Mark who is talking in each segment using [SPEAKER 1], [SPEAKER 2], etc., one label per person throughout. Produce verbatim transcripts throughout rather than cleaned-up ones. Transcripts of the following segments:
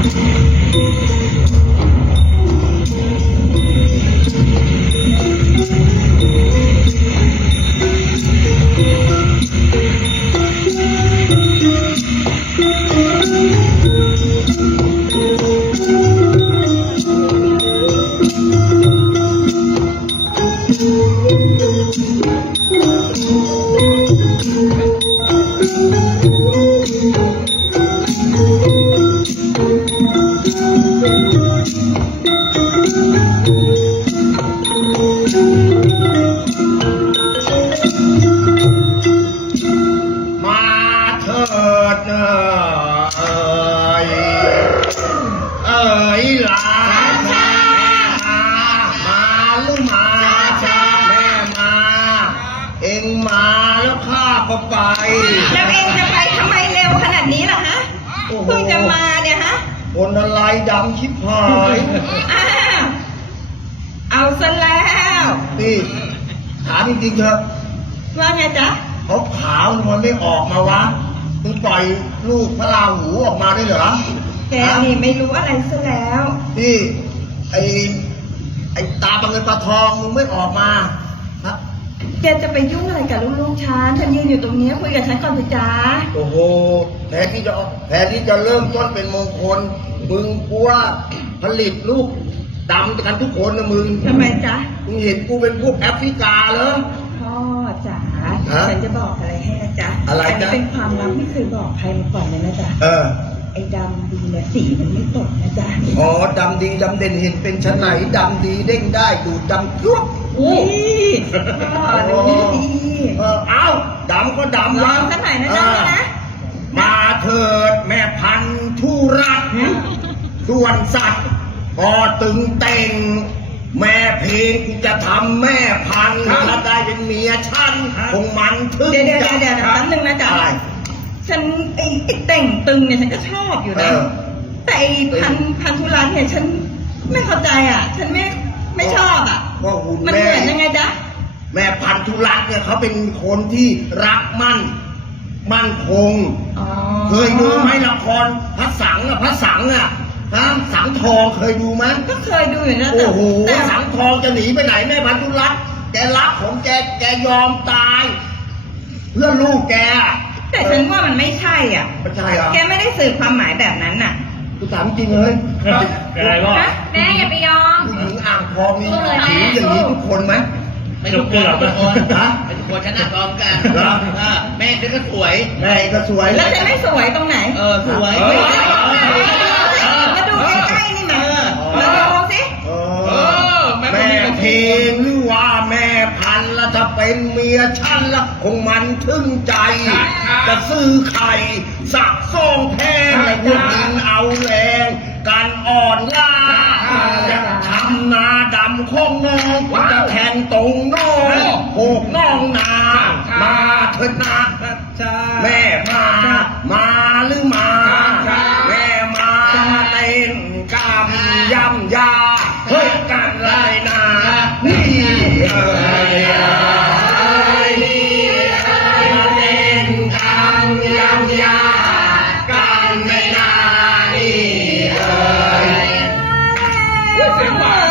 [SPEAKER 1] แล้วเองจะไปทำไมเร็วขนาดนี้ล่ะฮะเพิ่งจะมาเนี่ยฮะ
[SPEAKER 2] คนอะไรดำชิบหาย
[SPEAKER 1] อ้าวเอาซะแล้ว
[SPEAKER 2] นี่ถามจริงๆเถอะ
[SPEAKER 1] ว่าไงจ๊ะ
[SPEAKER 2] เขาขาวมันไม่ออกมาวะมึงปล่อยลูกพระราหูออกมาได้เหรอ
[SPEAKER 1] แกนี่ไม่รู้อะไรซะแล้ว
[SPEAKER 2] นี่ไอ้ไอ้ตาบังเงินปลาทองมึงไม่ออกมาฮะ
[SPEAKER 1] แกจะไปยุ่งอะไรกับลูกๆฉันฉันยืนอยู่ตรงนี้คุยกับฉันก่อนสิจ๊ะ
[SPEAKER 2] โอ้โหแทนที่จะแทนที่จะเริ่มต้นเป็นมงคลมึงกลัวผลิตลูกดำกันทุกคนนะมึง
[SPEAKER 1] ทำไมจ๊ะ
[SPEAKER 2] มึงเห็นกูเป็นพวกแอฟริกาเหรอ
[SPEAKER 1] พ่อจ๋าฉันจะบอกอะไรให้นะจ๊ะ
[SPEAKER 2] อะไรจ๊ะ
[SPEAKER 1] เป็นความลับไม่เคยบอกใครมาก่อนเลยนะจ๊ะ
[SPEAKER 2] เออ
[SPEAKER 1] ไอ้ดำดีเนี่ยสีมันไม่ตกนะจ๊ะ
[SPEAKER 2] อ๋อดำดีดำเด่นเห็นเป็นชั้นไหนดำดีเด้งได้ดูดำจุ๊บ
[SPEAKER 1] นี่พ่อนี่ดี
[SPEAKER 2] เออเอ้าดำก็ดำ
[SPEAKER 1] ลองสักหน่อยนะจ๊ะนะ
[SPEAKER 2] มาเถิดแม่พันธุรัตส่วนสัตว์พอตึงเต่งแม่เพลงกูจะทำแม่พันถ้าได้เป็นเมียฉันคงมันถึง
[SPEAKER 1] เดี๋ยวเดี๋ยวเดี๋ยวแป๊บนึงนะจ๊ะฉันไอ้เต่งตึงเนี่ยฉันก็ชอบอยู่นะแต่ไอ้พันพันธุรัตเนี่ยฉันไม่เข้าใจอ่ะฉันไม่ไม่ชอบอ่ะมันเหมือนยังไงจ๊ะ
[SPEAKER 2] แม่พันธุรัตเนี่ยเขาเป็นคนที่รักมั่นมั่นคงเคยดูไหมละครพระสังอะพระสังอะฮะสังทองเคยดูไหม
[SPEAKER 1] ก็เคยดูอยู่นะ
[SPEAKER 2] โอ้โหสังทองจะหนีไปไหนแม่พันธุรัตแกรักของแกแกยอมตายเพื่อลูกแก
[SPEAKER 1] แต่ฉันว่ามันไม่ใช่อ่ะ
[SPEAKER 2] ไม่ใช่เหรอ
[SPEAKER 1] แกไม่ได้สื่อความหมายแบบนั้นน่ะ
[SPEAKER 2] กูถามจริงเลย
[SPEAKER 3] อะไรวะ
[SPEAKER 1] แม่อย่าไปยอม
[SPEAKER 2] ผู้หญิงอ่างทองมีผิวอย่างนี้ทุกคนไหม
[SPEAKER 3] ไม่ทุกคนทุกคน
[SPEAKER 2] ฮะ
[SPEAKER 3] ไม่ทุกคนฉันอ่างทองกันแม่ฉันก็สวย
[SPEAKER 2] แม่ก็สวย
[SPEAKER 1] แล้วฉันไม่สวยตรงไหน
[SPEAKER 3] เออสวย
[SPEAKER 1] มาดูใกล้ๆนี่มามาดูสิ
[SPEAKER 2] แม่เพลงหรือว่าแม่พันแล้วถ้าเป็นเมียฉันละคงมันถึงใจจะซื้อไข่สักซ่องแพงและพวกดินเอาแรงการอ่อนล้าจะทำนาดำของน้องจะแทงตรงน้องโขกน้องนามาเถิดนาแม่มามาหรือมาแม่มาเต้นกำยำยาเฮ้ยกันไรนานี่เอ้ยนี่เอ้ยมาเต้นกำยำยากันในนานี่เอ้ยเสียงหวาน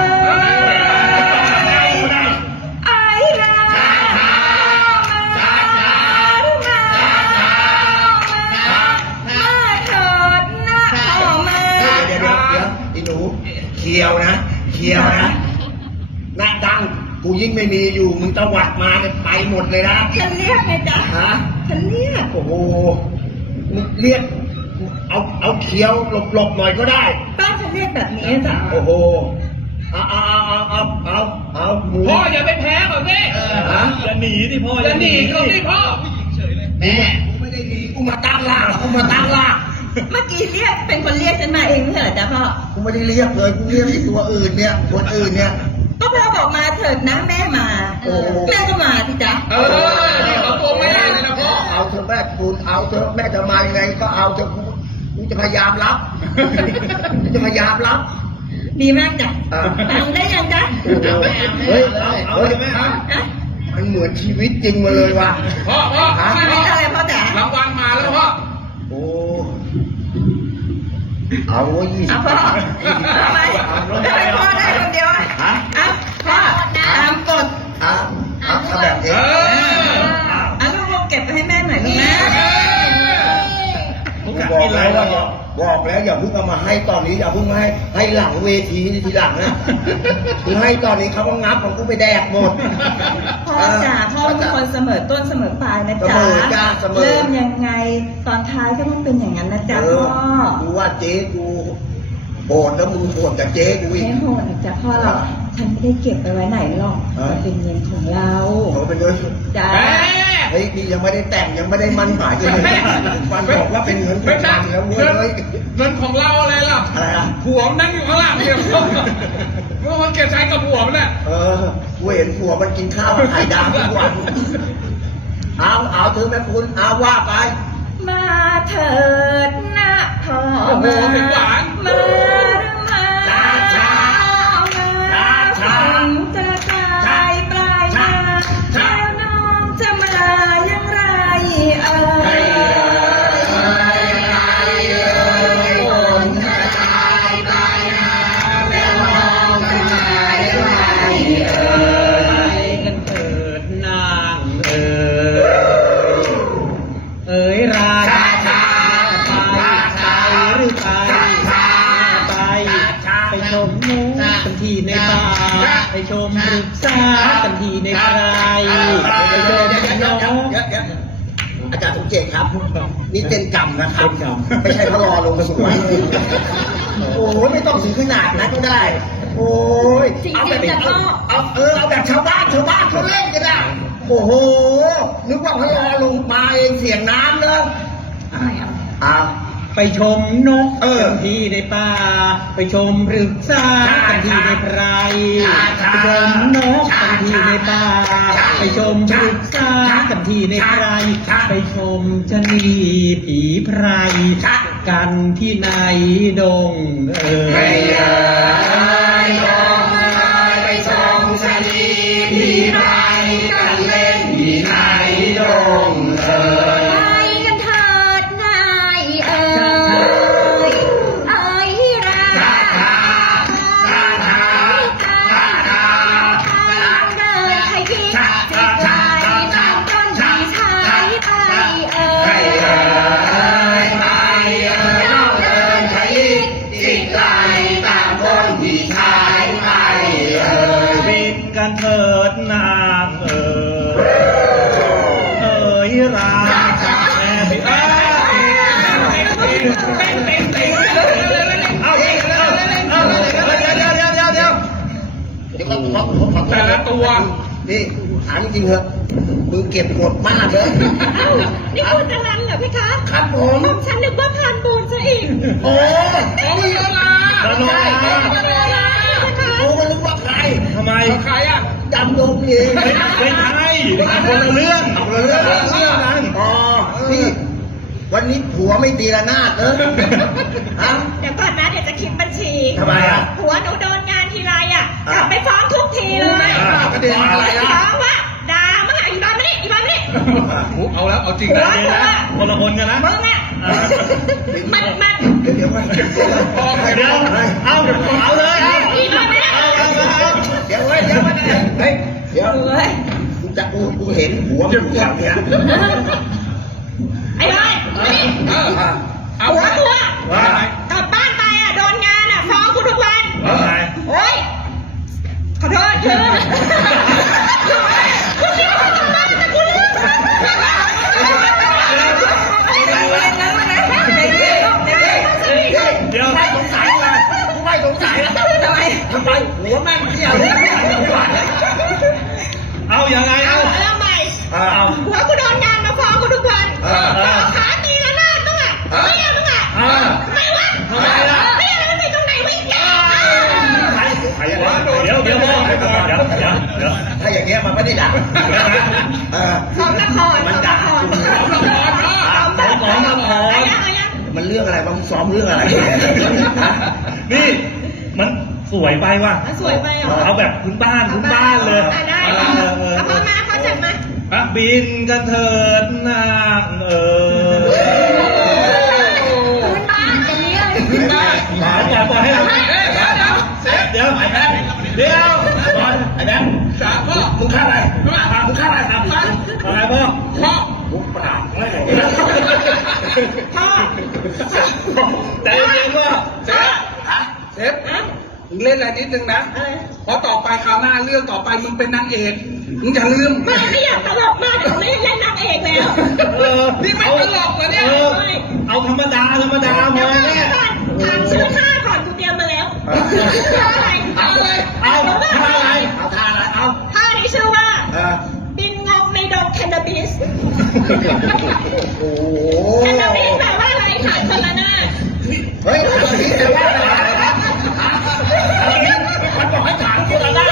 [SPEAKER 1] ไอ้ลามาเถิดนะพ่อมา
[SPEAKER 2] เดี๋ยวเดี๋ยวเดี๋ยวอีหนูเคียวนะเคียวนะหน้าดังกูยิ่งไม่มีอยู่มึงตวัดมาเนี่ยไปหมดเลยนะ
[SPEAKER 1] ฉันเรียกไงจ๊ะ
[SPEAKER 2] ฮะ
[SPEAKER 1] ฉันเรียก
[SPEAKER 2] โอ้โหมึงเรียกเอาเอาเคียวหลบหลบหน่อยก็ได้
[SPEAKER 1] ป้าฉันเรียกแบบนี้จ้ะ
[SPEAKER 2] โอ้โหเอาเอาเอาเอาเอาเอา
[SPEAKER 3] พ่ออย่าไปแพ้ก่อนสิอย่าหนีสิพ่ออย่าหนีก็สิพ่อ
[SPEAKER 2] แม่กูไม่ได้หนีกูมาตั้งล่างกูมาตั้งล่าง
[SPEAKER 1] เมื่อกี้เรียกเป็นคนเรียกฉันมาเองไม่ใช่เหรอจ๊ะพ่อ
[SPEAKER 2] กูไม่ได้เรียกเลยกูเรียกไอ้ตัวอื่นเนี่ยคนอื่นเนี่ย
[SPEAKER 1] ก็พ่อบอกมาเถิดนะแม่มาแม่ก็มาสิจ๊ะ
[SPEAKER 3] เออนี่เขาโกงไม่ได้เลยนะพ่อ
[SPEAKER 2] เอาเถอะแม่คุณเอาเถอะแม่จะมายังไงก็เอาเถอะกูกูจะพยายามรับกูจะพยายามรับ
[SPEAKER 1] ดีมากจ้ะเอาได้ยังจ๊ะ
[SPEAKER 2] เฮ้ยเอาเอาเลยแม่ฮะมันเหมือนชีวิตจริงมาเลยว่ะ
[SPEAKER 3] พ่อพ่อ
[SPEAKER 1] ชีวิตอะไรพ่อจ๋าร
[SPEAKER 3] างวัลมาแล้วพ่อ
[SPEAKER 2] โอ้เอาไว้ยี่สิ
[SPEAKER 1] เอา
[SPEAKER 2] บ
[SPEAKER 1] พ่อบ
[SPEAKER 2] าท
[SPEAKER 1] ทำไมทำไมพ่อได้คนเดียวอ่ะ
[SPEAKER 2] ฮะ
[SPEAKER 1] เอาพ่อตามกฎ
[SPEAKER 2] อ่ะเอาเอาแบบนี้
[SPEAKER 3] เออ
[SPEAKER 1] อ่ะลูกๆเก็บไปให้แม่หน่อยลูกนะ
[SPEAKER 2] บอกแล้วว่าอย่าบอกแล้วอย่าเพิ่งเอามาให้ตอนนี้อย่าเพิ่งให้ให้หลังเวทีทีหลังนะคือให้ตอนนี้เขาก็งับของกูไปแดกหมด
[SPEAKER 1] พ่อจ๋าพ่อเป็นคนเสมอต้นเสมอปลายนะ
[SPEAKER 2] เส
[SPEAKER 1] จ๊ะ
[SPEAKER 2] มอจ้าเสมอ
[SPEAKER 1] เริ่มยังไงตอนท้ายก็ต้องเป็นอย่างนั้นนะจ๊ะ
[SPEAKER 2] เออ
[SPEAKER 1] พ่อ
[SPEAKER 2] กูว่าเจ๊กูโหดแล้วมึงโหดกับเจ๊กูอีก
[SPEAKER 1] ไม่โหดนะจ๊ะพ่อหรอกฉันไม่ได้เก็บไปไว้ไหนหรอก
[SPEAKER 2] เออ
[SPEAKER 1] มันเป็นเงินของเรา
[SPEAKER 2] เขาเป็นเงิน
[SPEAKER 1] จ้า
[SPEAKER 3] แม่
[SPEAKER 2] เฮ้ยนี่ยังไม่ได้แต่งยังไม่ได้มั่นหมายกันเลยมันบอกว่าเป็นเงินข
[SPEAKER 3] ไม่
[SPEAKER 2] อง
[SPEAKER 3] ใช่
[SPEAKER 2] มันแล้วเว้
[SPEAKER 3] เงิน
[SPEAKER 2] ยเฮ้ย
[SPEAKER 3] เงินของเราอะไรล่ะ
[SPEAKER 2] อะไรอ่ะ
[SPEAKER 3] ผัวมันนั่งอยู่ข้างล่างเนี่ยเมื่อวันเก็บใช้กับผัวมันแหละ
[SPEAKER 2] เออกูเห็นผัวมันกินข้าวไข่ดาวทุกวันเอาเอาถือแม่คุณเอาว่าไป
[SPEAKER 1] มาเถิดนะพ่อ
[SPEAKER 3] โอ้โห
[SPEAKER 1] มา
[SPEAKER 3] เสียงหวาน
[SPEAKER 1] มามา
[SPEAKER 2] ช้าช้า
[SPEAKER 1] เอามา
[SPEAKER 2] ช้าช้า
[SPEAKER 1] ถึงจะกลายปลายนา
[SPEAKER 2] ช้า
[SPEAKER 1] แล้วน้องจะมาอย่างไรเอ่ย
[SPEAKER 4] กันเถิดนางเอ๋ยเอ๋ยราชาไปไปหรือไปไปไปชมนู้นกันทีในป่าไปชมปรึกษากันทีในไพรไปชมน้อง
[SPEAKER 2] เดี๋ยวเดี๋ยวอาจารย์สมเจตครับ นี่เป็นกรรมนะครับ
[SPEAKER 4] เป็นกรรม
[SPEAKER 2] ไม่ใช่พระรอลงสวยโอ้ยไม่ต้องถึงขนาดนั้นก็ได้ โอ้ยเอาแบบเอาเอาเออเอาแบบชาวบ้านชาวบ้านเขาเล่นก็ได้ โอ้โห นึกว่าพระรอลงมาเองเสียงน้ำเนอะอ้าว
[SPEAKER 4] ไปชมนก
[SPEAKER 2] เออ
[SPEAKER 4] กันทีในป่า ไปชมปรึกษากันทีในไพร
[SPEAKER 2] ใช่
[SPEAKER 4] ไปชมนกกันทีในป่า
[SPEAKER 2] ใช่
[SPEAKER 4] ไปชมปรึกษากันทีในไพร
[SPEAKER 2] ใช่
[SPEAKER 4] ไปชมชะนีผีไพร
[SPEAKER 2] ใช่
[SPEAKER 4] กันที่ในดงเออ
[SPEAKER 2] ไปเอ่ยลงเลยไปชมชะนีผีไพรกันเล่นที่ไหนดงเอ่ย
[SPEAKER 1] ไปกันเถิดนายเอ่ยเอ่ยรา
[SPEAKER 2] ท่าทาท่าทาท่าทา
[SPEAKER 1] เดินขยี้จิตใจตามต้นที่ชายไปเอ่
[SPEAKER 2] ไป
[SPEAKER 1] ย
[SPEAKER 2] เอ่ยไปเอ่ยน้องเดินขยี้จิตใจตามคนที่ชายไปเอ่ย
[SPEAKER 4] ปิดกันเถิดนางเอ๋ยเอ๋ยราแม่ไปเอ้เอาเอาเอาเดี๋ยวเดี๋ยวเดี๋ยวเดี๋ยวเดี๋ยว
[SPEAKER 2] เดี๋ยวก็ขอขอขอ
[SPEAKER 3] แต่ละตัว
[SPEAKER 2] นี่ถามจริงๆเหอะมือเก็บกดมากเลย
[SPEAKER 1] นี่คุณจะรันเหรอพี่คะ
[SPEAKER 2] ครับผม
[SPEAKER 1] ผมฉันนึกว่าพานปูนซะอีก
[SPEAKER 2] โอ้
[SPEAKER 3] โอ้ยลา
[SPEAKER 4] ตลอด
[SPEAKER 2] โอ้ไม่รู้ว่าใคร
[SPEAKER 4] ทำไม
[SPEAKER 3] ใครอ่ะ
[SPEAKER 2] จำลงเอง
[SPEAKER 4] ไม่ไม่ใช่คนละเรื่อง
[SPEAKER 2] เอาละเรื่อง
[SPEAKER 4] คนละเรื่องนั้น
[SPEAKER 2] อ๋อนี่วันนี้ผัวไม่ตีระนาดเออฮะ
[SPEAKER 1] เดี๋ยวก่อนนะเดี๋ยวจะคิดบัญชี
[SPEAKER 2] ทำไมอ่ะ
[SPEAKER 1] ผัวหนูโดนงานทีไรอ่ะ
[SPEAKER 2] อ่ะ
[SPEAKER 1] กลับไปฟ้องทุกทีเลย
[SPEAKER 2] อ่ะประเด็นอะไรล่ะ
[SPEAKER 1] ฟ้องว่าด่ามึงอ่ะอีบ้ามานี่อีบ้ามานี่
[SPEAKER 3] เอาแล้วเอาจริง
[SPEAKER 1] ผัว
[SPEAKER 3] นะ
[SPEAKER 1] ผัว
[SPEAKER 4] คนละคนกันนะ
[SPEAKER 1] มึงอ่ะมันมัน
[SPEAKER 2] เดี๋ยวเดี๋ยวก่อน
[SPEAKER 4] เดี๋ยวเอาเอาเลยเอา
[SPEAKER 1] อีบ้ามานี่
[SPEAKER 4] เอาเอาเอา
[SPEAKER 2] เดี๋ยวเว้ยเดี๋ยวเฮ้ยเดี๋ยว
[SPEAKER 1] เฮ้ย
[SPEAKER 2] กูจะกูกูเห็นผัวมันอยู่แถวเนี้ย
[SPEAKER 1] ไอ้บอยมานี่
[SPEAKER 3] เออเอา
[SPEAKER 1] ผัวผัว
[SPEAKER 4] ว่าไง
[SPEAKER 1] กลับบ้านไปอ่ะโดนงานอ่ะฟ้องกูทุกวัน
[SPEAKER 4] ว่าไง
[SPEAKER 1] โอ๊ยขอโทษคือคุณคิดว่าทำได้แต่คุณลืมฉัน
[SPEAKER 4] เดี๋ยว
[SPEAKER 2] ไม่สงสัยเลยกูไม่สงสัยแล้ว
[SPEAKER 1] ทำไม
[SPEAKER 2] ทำไมหัวแม่งเที่ยวไม่ไหว
[SPEAKER 4] เอายังไง
[SPEAKER 1] เอา
[SPEAKER 4] เอา
[SPEAKER 1] แล้วใหม่
[SPEAKER 2] อ่า
[SPEAKER 1] หัวกูโดนงานมาฟ้องกูทุกวัน
[SPEAKER 2] เออ
[SPEAKER 1] ต่อขาตีละนาดมึงอ่ะไม่เอามึงอ่ะ
[SPEAKER 4] อ่า
[SPEAKER 1] ทำไมวะ
[SPEAKER 4] ทำไมล่ะ
[SPEAKER 1] ไม่เอาแล้วมันไปตรงไหนวะแก
[SPEAKER 2] ใครใคร
[SPEAKER 4] เดี๋ยวเดี๋ยวเดี๋ยวเดี๋ยวเดี๋ยวเดี๋ยว
[SPEAKER 2] ถ้าอย่างเงี้ยมันไม่ได้ดังเออ
[SPEAKER 1] ซ้อมละคร
[SPEAKER 2] มัน
[SPEAKER 1] ซ้อม
[SPEAKER 2] ด่า
[SPEAKER 1] ละครซ้อมละครเอายังเอายัง
[SPEAKER 2] มันเรื่องอะไรวะมึงซ้อมเรื่องอะไรฮะ
[SPEAKER 4] นี่ มันสวยไปว่ะ
[SPEAKER 1] อ่ะสวยไปเหรอ
[SPEAKER 4] เอาแบบพื้นบ้านพื้นบ้านเลย
[SPEAKER 1] อ่ะได้
[SPEAKER 4] เอ
[SPEAKER 1] เอา
[SPEAKER 4] อเออ
[SPEAKER 1] เอา
[SPEAKER 4] เอ
[SPEAKER 1] พ่อ
[SPEAKER 4] อ
[SPEAKER 1] มาพ่อจัดมา
[SPEAKER 4] อ่ะบินกันเถิดนางเอ๋ย
[SPEAKER 1] พื้นบ้านอย่างนี้เลย
[SPEAKER 2] ปล่อยปล่อยปล่อยให้เราเดี๋ยวไอ้แบงค์เดี๋ยวบอลไอ้แบงค์สามพ่อมึงฆ่าอะไรมึงฆ่าอะไรสามพ่ออะไรพ่อพ่อกูปราบไม่ได้พ่อใจเย็นว่าเซฟเซฟมึงเล่นอะไรนิดนึงนะเพราะต่อไปคราวหน้าเรื่องต่อไปมึงเป็นนางเอกมึงอย่าลืม
[SPEAKER 1] ไม่ไม่อยากตลกมากผมไม่เล่นนางเอกแล้ว
[SPEAKER 2] เออนี่ไม่ตลกนะเนี่ยเอาธรรมดาธรรมดาพอเนี่ย
[SPEAKER 1] ถามชื่อท่าก่อนกูเตรียมมาแล้วท่าอะไรท่าอะไร
[SPEAKER 2] เอาท่าอะไรเอาท่าอะไรเอา
[SPEAKER 1] ท่านี้ชื่อว่าบินงงในดงแคนนาบิส
[SPEAKER 2] โอ้โห
[SPEAKER 1] แคนนาบิสแปลว่าอะไรถามคนละหน้า
[SPEAKER 2] เฮ้ยนี่แปลว่าอะไรมันบอกให้ถามคนละหน้า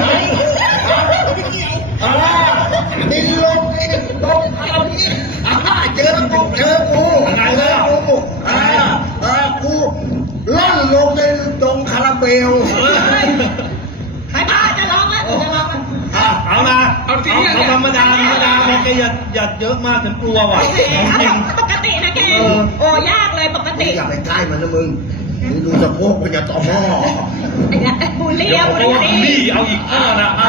[SPEAKER 2] อ่าดินลงดินลงเอาดิอ่าเจอกูเจอกูอะไรวะกูอ่าเออกูล่อนลงในดงคาราเบล
[SPEAKER 1] ไปพ่อจะร้องแล้วจะร้อง
[SPEAKER 2] อ่ะเอานะเอาเอาธรรมดาธรรมดาแกอย่าอย่าเยอะมากฉันกลัวว่ะจริง
[SPEAKER 1] ปกตินะแกโอ้ยากเลยปกติ
[SPEAKER 2] อย่าไปใกล้มันนะมึงมึงดูสะโพกมันจะต่อหม้อ
[SPEAKER 1] บูลลี่
[SPEAKER 3] เดี๋ยว
[SPEAKER 1] บูล
[SPEAKER 3] เพราะว่า
[SPEAKER 1] ลี่
[SPEAKER 3] นี่เอาอีกข้อนะเอา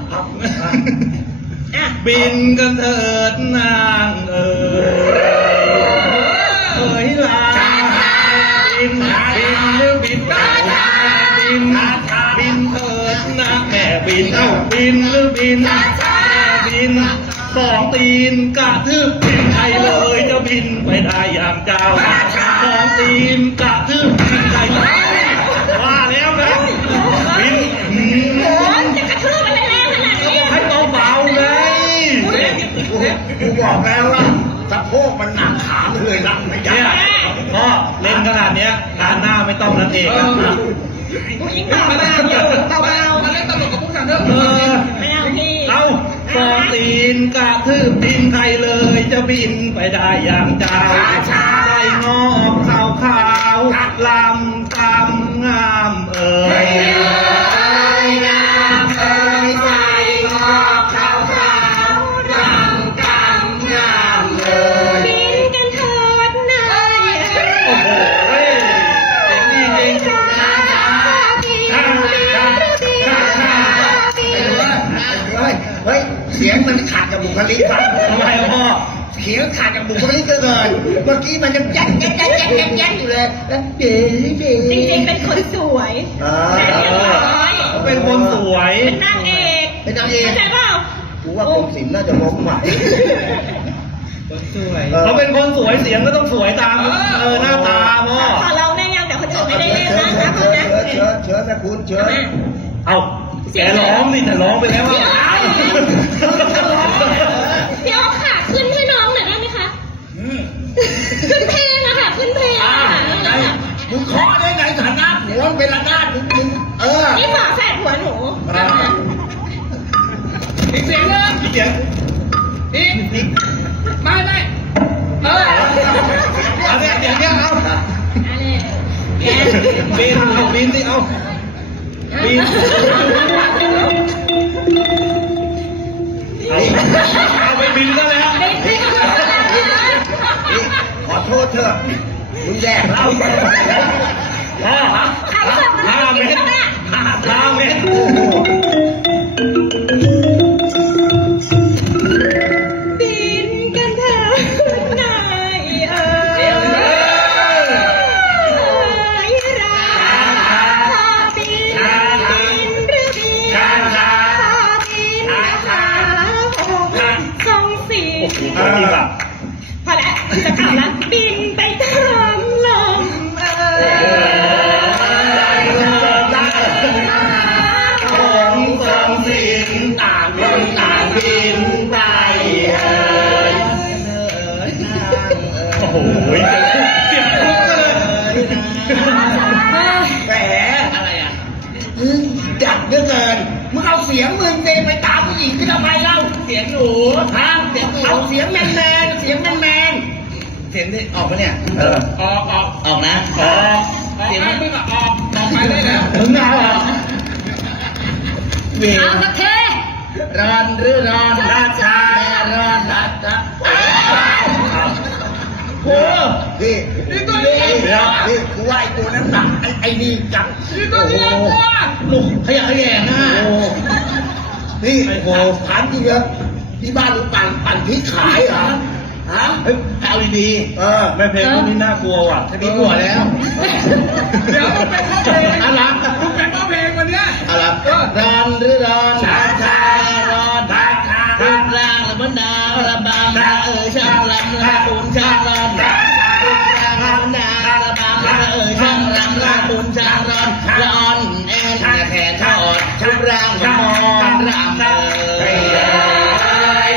[SPEAKER 3] บินกันเถิดนางเอ๋ยเอ๋ยลาบินบินหรือบินบินบินเถิดนะแม่บินเอ้าบินหรือบินบินสองตีนกระทืบบินใครเลยจะบินไปได้อย่างเจ้าสองตีนกระทืบบินใครเลยว่าแล้วนะบิน
[SPEAKER 1] โอ้ยจะกระทืบอะไรแรงขนาดนี้
[SPEAKER 3] ให้เบาๆไง
[SPEAKER 2] กูบอกแล้วว่าสะโพกมันหนักขามันเลยรับไม่ได้
[SPEAKER 3] เนี่ยพ่อเล่นขนาดเนี้ยงานหน้าไม่ต้องนั่นเองนะ
[SPEAKER 1] ผู้หญิงเบาๆอยู่เบา
[SPEAKER 3] มาเล่นตลกกับพวกฉันเถอะ
[SPEAKER 1] ๆไม่เอาพี่
[SPEAKER 3] เอาฟองตีนกระทืบดินใครเลยจะบินไปได้อย่างเจ้าใส่งอกขาวขาวลำตำงามเอ่ย
[SPEAKER 1] งามเอ่ยใส่งอกขาวขาวรำกำงามเลยบินกันเถิดนาย
[SPEAKER 3] โอ้โหเฮ้ยเจ๋งดีจริง
[SPEAKER 1] ช้าช้าบินบินบินช้าช้าบิน
[SPEAKER 2] เฮ้ยเฮ้ยเสียงมันขาดกับบุคลิกป่ะ
[SPEAKER 3] ทำไมพ่อ
[SPEAKER 2] เสียงขาดกับบุคลิกเกินเมื่อกี้มันยังแจ๊กแจ๊กแจ๊กแจ๊กแจ๊กแจ๊กอยู่เลยแล้วเจ๋งเจ๋ง
[SPEAKER 1] จริงๆเป็นคนสวยแต่เรียบร้อย
[SPEAKER 3] เขาเป็นคนสวย
[SPEAKER 1] เป็นนางเอก
[SPEAKER 2] เป็นนางเอก
[SPEAKER 1] เข้าใจเปล่า
[SPEAKER 2] กูว่ากรมศิลป์น่าจะล้มใหม่
[SPEAKER 3] เขาเป็นคนสวยเสียงก็ต้องสวยตามเออหน้าตาพ่อ
[SPEAKER 1] ขอเราได้ยังแต่คนอื่นไม่ได้
[SPEAKER 2] เชิ
[SPEAKER 1] เล่น
[SPEAKER 2] ญ
[SPEAKER 1] นะ
[SPEAKER 2] เชิ
[SPEAKER 1] นะ
[SPEAKER 2] ญ
[SPEAKER 1] คุณ
[SPEAKER 2] เชิญ
[SPEAKER 1] นะ
[SPEAKER 2] เชิญเชิญแม่คุณเชิญ
[SPEAKER 3] เอาแกร้องดิแต่ร้องไปแล้วอ่ะ
[SPEAKER 1] พี่อ๊อฟค่ะขึ้นให้น้องหน่อยได้ไหมคะขึ้นเพลงอะค่ะขึ้นเพลงอะค่ะ
[SPEAKER 2] มึงเคาะได้ไงฐานะหัวมันเป็นระนาดมึงมึงเออ
[SPEAKER 1] นี่ฝาแฝดหัวหนู
[SPEAKER 3] อีกเสียงนึงอีกเสียงอีกอีกไม่ไม่เออเอาเนี่ยเสียงเนี้ยเอา
[SPEAKER 1] อะไรแก
[SPEAKER 3] บินเอาบินสิเอาบินเอาเอาไปบินก็แล้ว
[SPEAKER 1] เด็กไม่ทำอะไร
[SPEAKER 2] นี่ขอโทษเถอะมึงแดกเหล้า
[SPEAKER 3] พ่อห้าเมตรห้าเมตร
[SPEAKER 1] บินกันเถอะนายเอ๋ยเอ๋ยราพาบินบินหรือบินพาบินนะคะโอ้ทรงสี
[SPEAKER 3] โอ้โหดีป่ะ
[SPEAKER 1] พอแล้วจะกลับแล้วบินไปตามลมเอ่ย
[SPEAKER 3] ของสองสิ่งต่างคนต่างบินไปโอ้โหเสียงคุกเลย
[SPEAKER 2] แหมอะไรอ่ะมึงดัดเหลือเกินมึงเอาเสียงมึงเดไปตามผู้หญิงที่ทำไมเล่าเสียงหนูฮะเสียงหนูเอาเสียงแมนแมนเสียงแมนแมนเสียงที่ออกปะเนี่ยเออ
[SPEAKER 3] ออกออก
[SPEAKER 2] ออกนะ
[SPEAKER 3] ออกเสียงไม่ออกออกไปได้แล้ว
[SPEAKER 2] มึงเอาออกเย่
[SPEAKER 1] เอาสักเท
[SPEAKER 2] ร้อนหรือร้อนราชาร้อนราชาโอ้พี่นี่ตัวนี้นี่กูว่าไอ้ตัวนั้นหนักไอ้ไอ้นี่จัง
[SPEAKER 3] นี่ตัวที่น่ากลัว
[SPEAKER 4] ลูกขยะแขยงนะ
[SPEAKER 2] โอ้นี่
[SPEAKER 4] ไอ้โห
[SPEAKER 2] ถามจริงเหรอที่บ้านลูกปั่นปั่นพริกขายเหรอฮะ
[SPEAKER 4] เฮ้ยเอาดี
[SPEAKER 2] เออ
[SPEAKER 3] แม่เพลงคนนี้น่ากลัวว่ะ
[SPEAKER 4] ๆถ้ามีหัวแล้ว
[SPEAKER 3] เดี๋ยวมึงเป็นพ่อเพลง
[SPEAKER 4] อะไร
[SPEAKER 3] มึงเป็นพ่อเพลงวันเนี้ย
[SPEAKER 4] อะไรร้อนหรือร้อนชาชาร้อนชาชารูปร่างและบรรดาระบำละเออช่างลำละคุณช่างร้อนรูปร่างและบรรดาระบำละเออช่างลำละคุณช่างร้อนร้อนแอนแขนทอดรูปร่างมอนรำเออ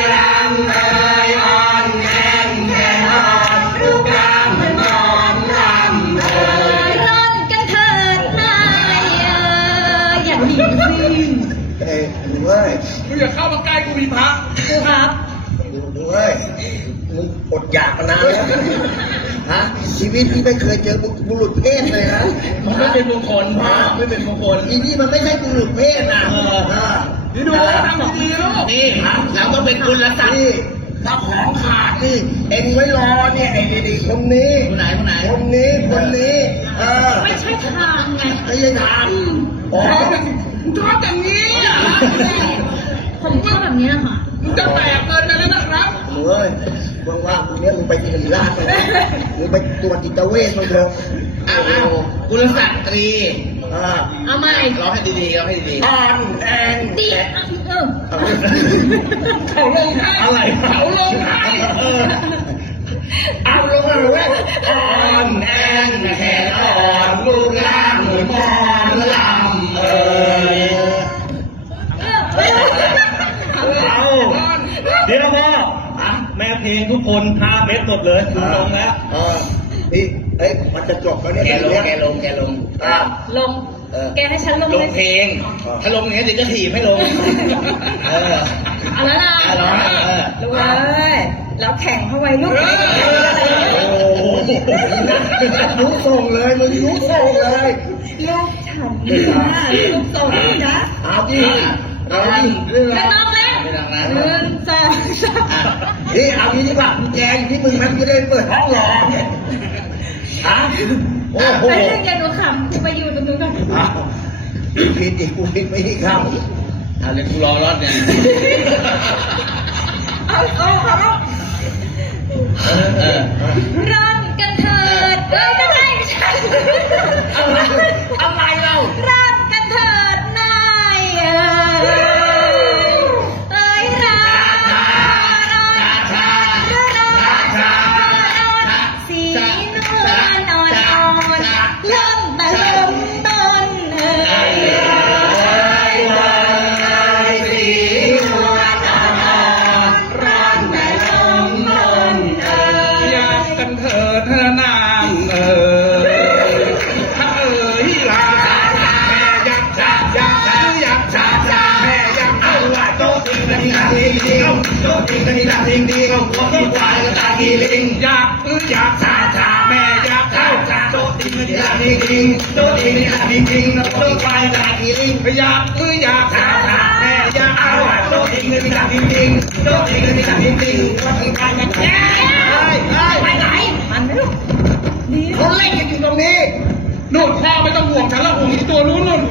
[SPEAKER 5] ร่อนกันเถิดนายเอ่ยอย่าหนีสิ
[SPEAKER 2] เอ้ยดูเว้ย
[SPEAKER 3] มึงอย่าเข้ามาใกล้กูมีพระ
[SPEAKER 5] ครูครับ
[SPEAKER 2] ดูดูเว้ยมึงอดอยากมานานแล้วฮะชีวิตที่ไม่เคยเจอบุรุษเพศเลยนะ
[SPEAKER 4] มันไม่เป็นมงคลพ่อไม่เป็นมงคล
[SPEAKER 2] อีนี่มันไม่ใช่บุรุษเพศนะ
[SPEAKER 4] เออ
[SPEAKER 2] เออ
[SPEAKER 3] นี่ดูทำดีๆลูก
[SPEAKER 4] นี่เราต้องเป็นคุณละสัตว์
[SPEAKER 2] นี่ถ้าของขาดนี่เอ็งไว้รอเนี่ยไอ้ดีๆคนนี้
[SPEAKER 4] คนไหนคนไหน
[SPEAKER 2] คนนี้คนนี้เออ
[SPEAKER 5] ไม่ใช่ทางไง
[SPEAKER 2] ไม่ใช่ทางอ๋อ
[SPEAKER 3] ชอบอย่างชอบอย่างนี้อ่ะ
[SPEAKER 5] ผมชอบแบบนี้ค่ะ
[SPEAKER 3] มึงจะแตกเกินไปแล้วนะครับ
[SPEAKER 2] เฮ้ยว่างๆตรงเนี้ยมึงไปกินราดไปนะมึงไปตรวจจิตเวชมาเถอะ
[SPEAKER 4] อ้าวอ้าวกุลสัตรี
[SPEAKER 2] อ่า
[SPEAKER 5] เอาใหม่
[SPEAKER 4] ร้องให้ดีๆร้องให้ดี
[SPEAKER 2] อ่อนแอน
[SPEAKER 5] ดีอ่ะเออ
[SPEAKER 2] เออ
[SPEAKER 3] เขาลงให้
[SPEAKER 4] อะไร
[SPEAKER 3] เขาลงให้
[SPEAKER 2] เออเอาลงมาเลยเว้ยอ่อนแอนแขนอ่อนรูปร่างเหมือนมอนลำเออ
[SPEAKER 3] เอา
[SPEAKER 4] เดี๋ยวพ่อแม่เพลงทุกคนห้าเม็ดหมดเลยดูลงแล้ว
[SPEAKER 2] เออนี่เอ้ยมันจะจบแล้วเนี่ย
[SPEAKER 4] แกลงแกลงแกลง
[SPEAKER 2] อ่า
[SPEAKER 5] ลง
[SPEAKER 2] เออ
[SPEAKER 5] แกให้ฉันลง
[SPEAKER 4] ล
[SPEAKER 5] เล
[SPEAKER 4] ง
[SPEAKER 5] ย
[SPEAKER 4] เพลง ถ้าลงอย่างนี้เดี๋ยวจะถีบให้ลง เออ
[SPEAKER 5] เอาแล้วนะ
[SPEAKER 4] อ่ะร้องเออ
[SPEAKER 1] ลูกเอ้ยแล้วแข่งเข้าไว้ลูก
[SPEAKER 2] โอ้โหรู้ส่งเลยมึงรู้ส่งเลย
[SPEAKER 1] ลูกฉันนะลูกส่งนะ
[SPEAKER 2] เอาดิ
[SPEAKER 4] เรา
[SPEAKER 2] เอา
[SPEAKER 4] ลั่น
[SPEAKER 2] ดิ
[SPEAKER 4] เรื่อง
[SPEAKER 5] ไม่ต้องแล้ว
[SPEAKER 4] ไม่ต้องนะ
[SPEAKER 1] หนึ่งสองสาม
[SPEAKER 2] นี่เอางี้ดีกว่ากุญแจอยู่ที่มึงมันจะได้เปิดห้องรอฮะโอ้โห
[SPEAKER 1] ไปเรื่องยาหนูขำครูไปอยู่ตรงนู้นกัน
[SPEAKER 2] อ้าวผิดอีกกูผิดไม่ได้เข้า
[SPEAKER 4] เอาเลยกูรอรอดเนี่ย
[SPEAKER 1] เอาเอาเขา
[SPEAKER 4] เออเออ
[SPEAKER 5] ร่อนกันเถิดเอ้ยไม่ใช่ไม่ใช่
[SPEAKER 2] อะไรอะไรเรา
[SPEAKER 5] ร่อนกันเถิดนายเอ่ยเอ้ยราสีนวลอ่อนๆเริ่มแต่เริ่มต้นเอ่ย
[SPEAKER 2] สีนวลอ่อนร้อนแต่ลมนนเอ่ย
[SPEAKER 3] อยากกันเถิดเธอนางเอ๋ยถ้าเอ๋ยลาแม่ยักษ์ชายักษ์อยากชาชาแม่ยักษ์เอาว่าโตจริงนะนี่นะจริงจริงโตจริงนะนี่นะจริงจริงเอาหัวที่ควายก็ตากีลิงอยากเอออยากชาชาแม่ยักษ์เข้าชาโตจริงนะนี่นะจริงจริงโตจริงนะจริงจริงเอาหัวที่ควายก็ตากีลิงอยากเอออยากชาชาแม่ยักษ์เอาว่าโตจริงนะนี่นะจริงจริงโตจริงนะนี่นะจริงจริงเอาหัวที่ควายก็ตากีลิง
[SPEAKER 2] ไปไหน
[SPEAKER 1] มันไม่ลูกดี
[SPEAKER 2] เขาเล่นกันอยู่ตรงนี้
[SPEAKER 3] นู่นพ่อไม่ต้องห่วงฉันแล้วห่วงอีตัวนู้นนู่น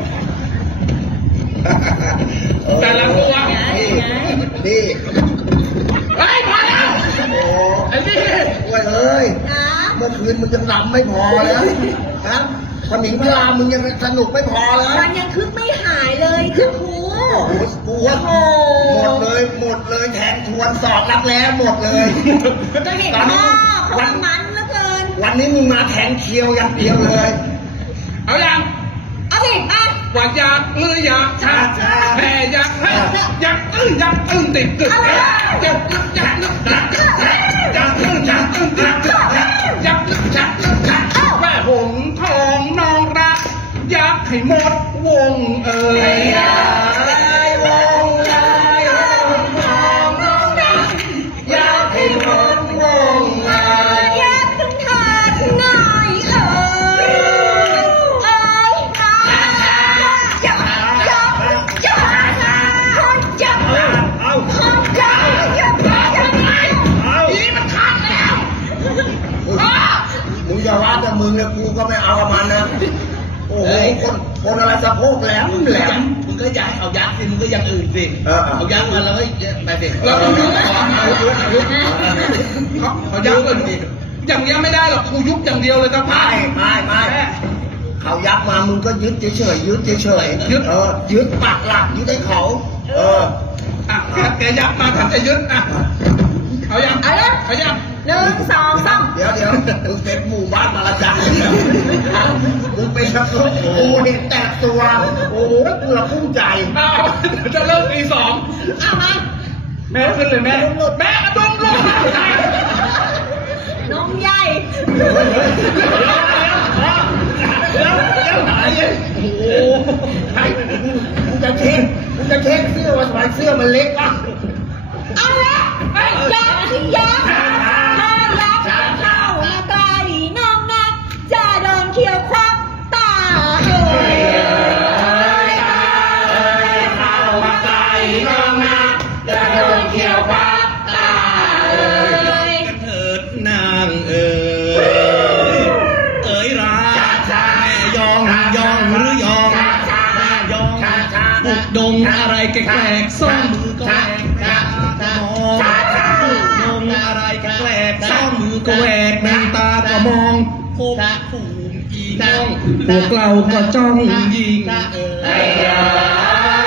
[SPEAKER 3] แต่ละตัว
[SPEAKER 2] นี่นี่
[SPEAKER 3] เฮ้ยพอแล้ว
[SPEAKER 2] โอ้
[SPEAKER 3] ไอ้นี่
[SPEAKER 2] ไว้เลย
[SPEAKER 5] นะ
[SPEAKER 2] เมื่อคืนมึงยังรำไม่พอแล้วฮะพอหนิงเวลามึงยังสนุกไม่พอแล้ว
[SPEAKER 5] มันยังคึกไม่หายเลยค่ะครู
[SPEAKER 2] โอ้โหกูว่าหมดเลยหมดเลยแทงทวนสอบรับแล้วหมดเลย
[SPEAKER 5] ก็เห็น
[SPEAKER 2] ตอน
[SPEAKER 5] พ่
[SPEAKER 2] นี้
[SPEAKER 5] อเขา
[SPEAKER 2] วัน
[SPEAKER 5] มันเหลือเกิน
[SPEAKER 2] วันนี้มึงมาแทงเคียวอย่างเดียวเลย
[SPEAKER 3] เอาอย่าง
[SPEAKER 5] เอาสิอ่ะ
[SPEAKER 3] ว่าอยากหรืออยากชาชาแม่อยากให้อยากอึ้งอยากอึ้งติดกึกอยากอึ้งอยากนึกอยากนึกอยากอึ้งอยากอึ้งอยากนึกอยากนึกอยากนึกอยากนึกแม่หงทองน้องรักอยากให้หมดวงเอ่ย
[SPEAKER 2] ไอ้วงไอ้วงทองน้องรักอยากให้หมดวงไอ้
[SPEAKER 5] แยกถึงทานง่ายเอ่ยเอ้ยนะอย่าอย่าอย่าคนอย่า
[SPEAKER 2] เอา
[SPEAKER 5] คนอย่าอย่าอย่าอย่า
[SPEAKER 2] เอา
[SPEAKER 3] นี่มันข้ามแล้ว
[SPEAKER 2] มึงอย่าว่าแต่มึงเลยกูก็ไม่เอากับมันนะคนคนอะไรสะโพกแหลมแหลม
[SPEAKER 3] มึงก็ย้ายเอายักษ์สิมึงก็อย่างอื่นสิ
[SPEAKER 2] เออ
[SPEAKER 3] เอายักษ์มาแล้วก็ไปสิ
[SPEAKER 2] เออ
[SPEAKER 3] เขาเขายักษ์ก่อนดิอย่างเงี้ยไม่ได้หรอกกูยุบอย่างเดียวเลยครับ
[SPEAKER 2] ไม่ไม่ไม่เขายักมามึงก็ยึดเฉยๆยึดเฉยๆ
[SPEAKER 3] ยึด
[SPEAKER 2] เออยึดปักหลักยึดให้เขา เออ
[SPEAKER 3] อ่ะแกแกยักษ์มาฉันจะยึดอ่ะเอายัง
[SPEAKER 5] เอาละ
[SPEAKER 3] เอายัง
[SPEAKER 5] หนึ่งสองสาม
[SPEAKER 2] เดี๋ยวเดี๋ยวมึงเป็นหมู่บ้านมาละจังเนี่ยมึงเป็นนักรบกูเห็นแต่ตัว โอ้โหกูละพุ่งใจ
[SPEAKER 3] อ้าวจะเริ่มตีสอง
[SPEAKER 5] เอามา
[SPEAKER 3] แม่ขึ้นเลยแม่แม่กระดุมลง
[SPEAKER 5] น้องใหญ่
[SPEAKER 3] แล้วแล้วหายเลยโอ้โห
[SPEAKER 2] ให้กูจะเช็คกูจะเช็คเสื้อว่าทำไมเสื้อมันเล็กวะ
[SPEAKER 5] เอาละยอมที่ยอมถ้ารักเข้ามาใกล้น้องนักจะโดนเขียวควักตาเอ้ย
[SPEAKER 2] เข้ามาใกล้น้องนะจะโดนเกี่ยวควักตา
[SPEAKER 5] เอ้ย
[SPEAKER 3] กันเถิดนางเอ๋ยเอ๋ยราแม่ยองยองหรือยองแม่ยองบุกดงอะไรแกลกๆซ่องมือก็แหวกมองบุกดงอะไรแกลกๆซ่องมือก็แหวกแมงตาก็มองพบภูมิอีน้องพวกเราก็จ้องยิงเอ๋ย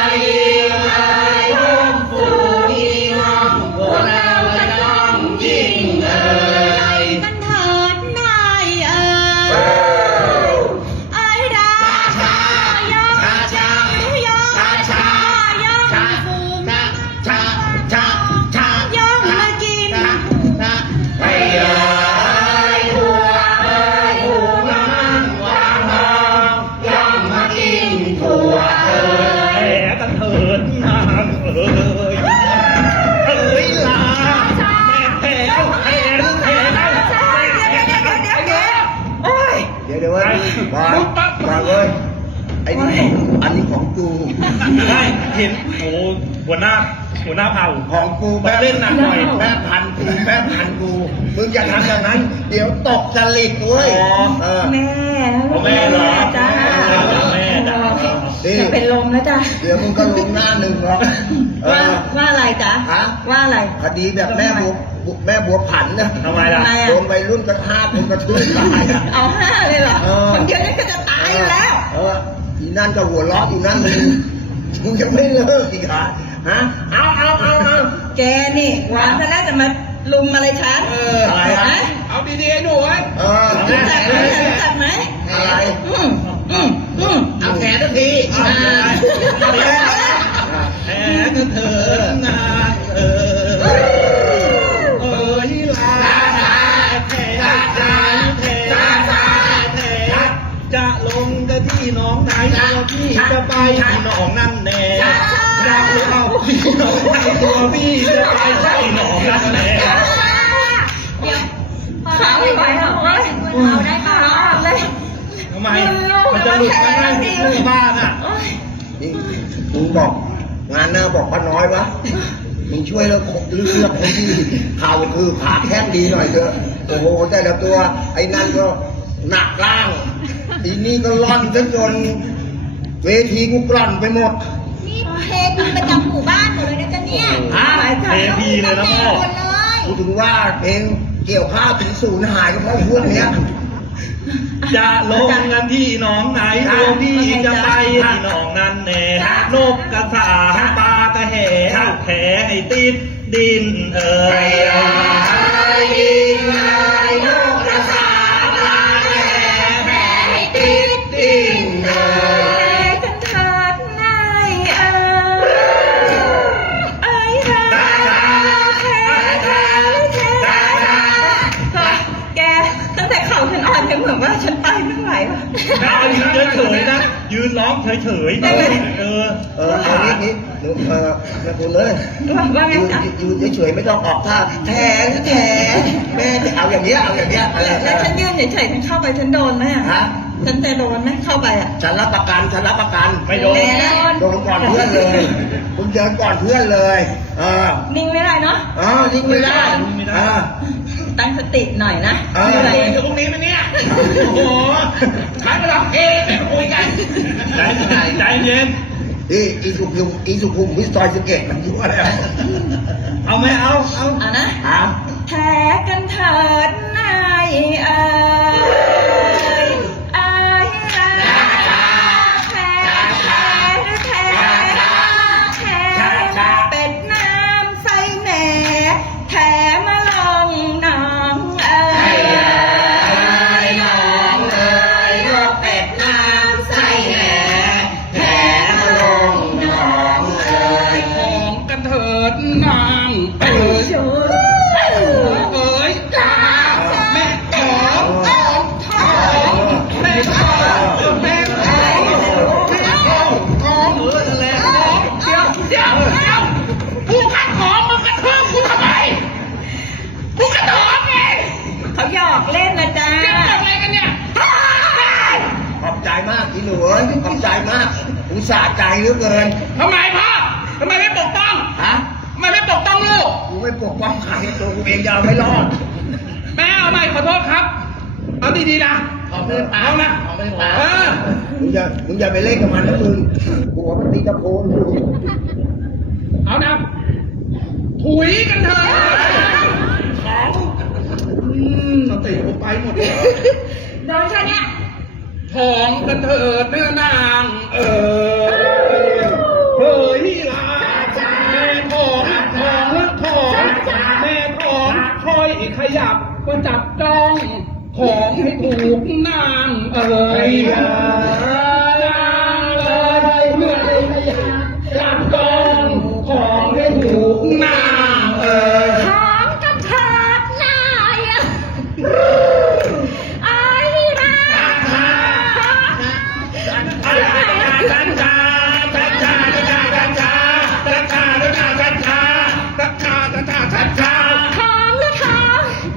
[SPEAKER 5] กันเถิดนายเอ๋ยเอ้ยดายองหรือยองยองฟูมยองมากิน
[SPEAKER 3] แผลกันเถิดนางเอ๋ยเอ๋ยลาแม่แผลแผลแผลแผล
[SPEAKER 5] โอ้ย
[SPEAKER 2] เดี๋ยวเดี๋ยวเว้ยมามาเว้ยไอ้นี่ของอันนี้ของกู
[SPEAKER 3] ได้เห็นโอ้หัวหน้าหัวหน้าเผ่า
[SPEAKER 2] ของกู
[SPEAKER 3] มาเล่นหนักหน่อย
[SPEAKER 2] แม่พันกูแม่พันกูมึงอย่าทำอย่างนั้น เดี๋ยวตกจริตเว้ยเออ
[SPEAKER 1] แม่
[SPEAKER 3] อ๋อแม่เหรอ
[SPEAKER 1] จ้า
[SPEAKER 3] แม่จ้ะ
[SPEAKER 1] จะเป็นลมแล้วจ้ะ
[SPEAKER 2] เดี๋ยวมึงก็ลงหน้าหนึ่งหรอกเอ
[SPEAKER 1] ว่า
[SPEAKER 2] อ
[SPEAKER 1] ว่าอะไรจ๊ะ
[SPEAKER 2] ฮะ
[SPEAKER 1] ว่าอะไร
[SPEAKER 2] คดีแบบแม่บัวแม่บัวผันนะ
[SPEAKER 3] ทำไมล่ะ
[SPEAKER 1] ทำไมอะ
[SPEAKER 2] โดนวัยรุ่นกระทาคนกระทืบตายอะ
[SPEAKER 1] เอาห้าเลยเหรอ
[SPEAKER 2] เออ
[SPEAKER 1] คนเดียวนี่ก็จะตายอยู่แล้ว
[SPEAKER 2] เอออีนั่นก็หัวเราะอยู่นั่นมึงมึงยังไม่เลิกอีกเหรอฮะเอาเอาเอาเอา
[SPEAKER 1] แกนี่หวานซะแล้วจะมาลุมอะไรฉัน
[SPEAKER 2] เอออะไรอะ
[SPEAKER 1] ฮะ
[SPEAKER 3] เอาดีๆไอ้หนูเอ้ย
[SPEAKER 2] เออ
[SPEAKER 1] รู้จักไหมรู้จักไหม
[SPEAKER 2] อะไร
[SPEAKER 1] อืมอืมอืม
[SPEAKER 2] เอาแขนสักที
[SPEAKER 3] เอา
[SPEAKER 2] อ่า
[SPEAKER 3] แผลกันเถิดนางเอ๋ยเอ๋ยลาแผลแผลแผลแผลจะลงกันที่หน้องไหนตัวพี่จะไปที่หนองนั่นแน่จะเอาที่หนองไหนตัวพี่จะไปที่หนองนั่นแน่
[SPEAKER 5] เดี๋ยวพอเราไม่ไหวแล้วโอ้ยเอาได้ค่ะ
[SPEAKER 1] เอาเลย
[SPEAKER 3] ทำไม มันจะหลุดไหมที่บ้านอ่ะ
[SPEAKER 2] นี่มึงบอกงานหน้าบอกป้าน้อยวะมึงช่วยเลือกเลือกคนที่เข่าคือขาแข้งดีหน่อยเถอะโอ้โหแต่ละตัวไอ้นั่นก็หนักล่างทีนี้ก็ร่อนจนจนเวทีกูกร่อนไปหมด
[SPEAKER 5] นี่เพลงประจำหมู่บ้านหมดเลยนะจ๊ะเนี่ย
[SPEAKER 2] ฮะ
[SPEAKER 3] เทพีเลยนะพ่อ
[SPEAKER 5] หมดเลย
[SPEAKER 2] กูถึงว่าเพลงเกี่ยวข้าวถึงศูนย์หายก็เพราะพวกเนี้ย
[SPEAKER 3] จะลงกันที่หนองไหนตัวพี่จะไปที่หนองนั้นแน่นกกระสาปลากระแห่แผลให้ติดดินเอ่ย
[SPEAKER 2] ดิ้งเออ
[SPEAKER 1] กันเถิดนายเอ๋ยเอ้ยฮะแค่แค่แค่แกตั้งแต่เข่าฉันอ่อนยังเหมือนว่าฉันไปไม่ไหวว่ะ
[SPEAKER 3] ถ้ายืนเฉยๆนะ ยืนร้องเฉยๆ
[SPEAKER 1] ได้ไหม
[SPEAKER 3] เออ
[SPEAKER 2] เออเอานี้นี้หนูเออแม่คุณเลย
[SPEAKER 1] ว่าว่าไง
[SPEAKER 2] ยืน
[SPEAKER 1] จ๊ะ
[SPEAKER 2] ยืนเฉยๆไม่ต้องออกท่าแทนแทนแม่จะเอาอย่างเงี้ยเอาอย่างเงี้ยอะไร
[SPEAKER 1] แล้วฉันยืนเฉยๆฉันเข้าไปฉันโดนไหมอะ
[SPEAKER 2] ฮะ
[SPEAKER 1] ฉันจะโดนไหมเข้าไปอ่ะ
[SPEAKER 2] ฉันรับประกันฉันรับประกัน
[SPEAKER 3] ไม่โดน
[SPEAKER 1] แน่นะ
[SPEAKER 2] โดนก่อนเพื่อนเลยคุณเดินก่อนเพื่อนเลยเออ
[SPEAKER 1] นิ่งไม่ได้เนาะ
[SPEAKER 2] อ๋อยิงไม่ได้
[SPEAKER 3] ไม่ได้
[SPEAKER 2] เออ
[SPEAKER 1] ตั้งสติหน่อยนะ
[SPEAKER 2] เออ
[SPEAKER 1] ชื่ออะไร
[SPEAKER 3] คุยกับพวกนี้ไหมเนี่ย โอ้โหใครมารับเองคุยกันใจใจเย็น
[SPEAKER 2] อีอีสุขุมอีสุขุมวิสซอยสเกตมันยั่วแล้วเอาไหมเอาเอา
[SPEAKER 1] เอานะ
[SPEAKER 2] เอา
[SPEAKER 1] แท้กันเถิดนายเอ๋ยเอ๋ยราแท้แท้แท้แท้เป็ดน้ำใส่แหน่แท้มาลงน้องเอ๋ยน้องเอ๋ยลูกเป็ดน้ำใส่แหน่แท้มาลงน้องเอ๋ย
[SPEAKER 3] ของกันเถิดนางเอ๋ย
[SPEAKER 1] ช่วย
[SPEAKER 3] เอ๋ยจ้าแม่ของของของแม่ของแม่ของแม่ของของเออนั่นแหละของเดี๋ยวเดี๋ยวเดี๋ยวกูขัดของมึงกระเทืบกูทำไมกูกระโดดไง
[SPEAKER 1] เขาหยอกเล่นนะจ๊ะ
[SPEAKER 3] เจ็บอะไรกันเนี่ย
[SPEAKER 2] ขอบใจมากอีหนูเอ้ยขอบใจมากอุตส่าห์ใจเหลือเกิน
[SPEAKER 3] ทำไมพ่อทำไมไม่ปกป้อง
[SPEAKER 2] ฮะ
[SPEAKER 3] ทำไมไม่ปกป้องลูก
[SPEAKER 2] กูไม่ปกป้องใครตัวกูเองยาวไม่รอด
[SPEAKER 3] แม่เอาใหม่ขอโทษครับเอาดีๆนะเอาไม่ได้ปานะเอาไม่ได้ปาเออ
[SPEAKER 2] มึงอย่ามึงอย่าไปเล่นกับมันนะมึงหัวมันตีตะโพนอยู่
[SPEAKER 3] เอานะถุยกันเถอะของอืมสติกูไปหมดเลย
[SPEAKER 1] โดนแค่เนี้ย
[SPEAKER 3] ทองกันเถิดเนื้อนางเออเฮ้ยลาแม่ทองทองและทองแม่ทองคอยขยับก็จับจ้องของให้ถูกนางเอ๋ยนางเอ๋ยเมื่อขยับจับจ้องของให้ถูกนางเอ๋ย
[SPEAKER 5] ของกันเถิดนายเอ๋ยรา ของหรือทอง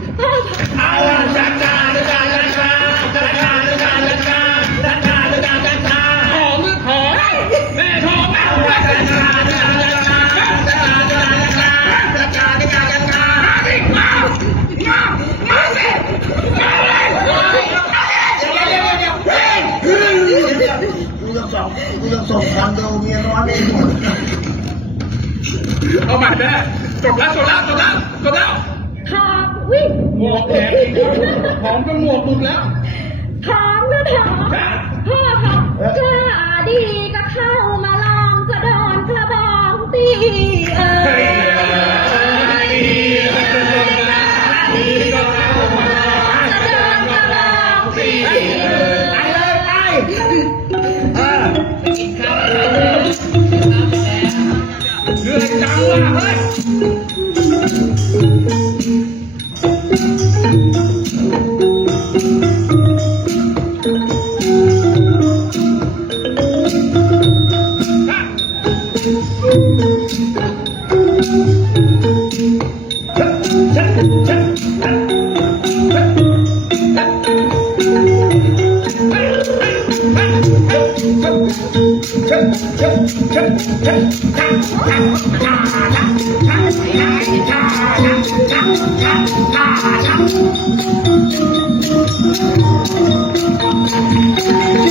[SPEAKER 2] กูจะส่งกูจะส่งคอนโดเมียน้อยไม่หมด
[SPEAKER 3] เอาใหม่แม่จบแล้วจบแล้วจบแล้วจบแล้ว
[SPEAKER 5] ของวิ่ง
[SPEAKER 3] หมวกแดงอีกแล้วของก็หมวกหลุดแล้ว
[SPEAKER 5] ของหรือทองพ่อทองกล้าดีก็เข้ามาลองกระดอนกระบองตีเอ๋ย
[SPEAKER 2] ไปเลยไปเออ
[SPEAKER 3] เหนื่อยจังว่ะเฮ้ย
[SPEAKER 2] เ